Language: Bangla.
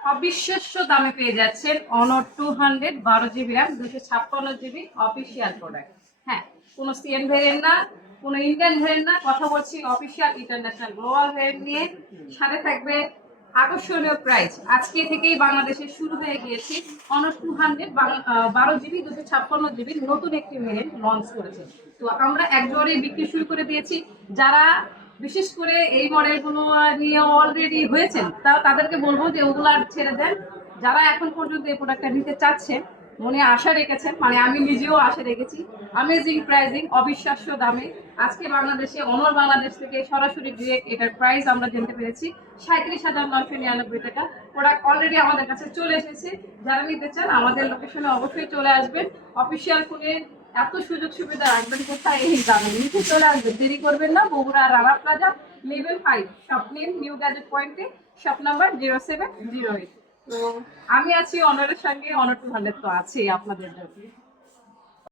অবিশ্বাস্য দামে পেয়ে যাচ্ছেন অনর 200 12 GB RAM 256 GB official product. হ্যাঁ, কোনো সিএন ভেরিয়েন্ট না, কোনো ইন্ডিয়ান ভেরিয়েন্ট না, কথা বলছি অফিসিয়াল ইন্টারন্যাশনাল গ্লোবাল ভেরিয়েন্ট নিয়ে। সাথে থাকবে আকর্ষণীয় প্রাইস। আজকে থেকেই বাংলাদেশে শুরু হয়ে গিয়েছে অনর 200 12 জিবি 256 জিবি নতুন একটি ভেরিয়েন্ট লঞ্চ করেছে। তো আমরা একজোড়েই বিক্রি শুরু করে দিয়েছি। যারা বিশেষ করে এই মডেলগুলো নিয়ে অলরেডি হয়েছেন তাদেরকে বলবো যে ওগুলো আর ছেড়ে দেন। যারা এখন পর্যন্ত এই প্রোডাক্টটা নিতে চাচ্ছেন, মনে আশা রেখেছেন, মানে আমি নিজেও আশা রেখেছি, অ্যামেজিং প্রাইজিং, অবিশ্বাস্য দামে আজকে বাংলাদেশে অনর বাংলাদেশ থেকে সরাসরি ডিরেক্ট এটার প্রাইস আমরা জানতে পেরেছি 37,999 টাকা। প্রোডাক্ট অলরেডি আমাদের কাছে চলে এসেছে। যারা নিতে চান আমাদের লোকেশনে অবশ্যই চলে আসবেন। অফিসিয়াল ফোনের এত সুযোগ সুবিধা রাখবেন কোথায়? এই দামে নিচে চলে আসবেন, দেরি করবেন না। Bogura Rana plaza level 5 shop name new gadget পয়েন্টে, শপ নাম্বার 0708। তো আমি আছি অনরের সঙ্গে, অনর 200 তো আছে আপনাদের জন্য।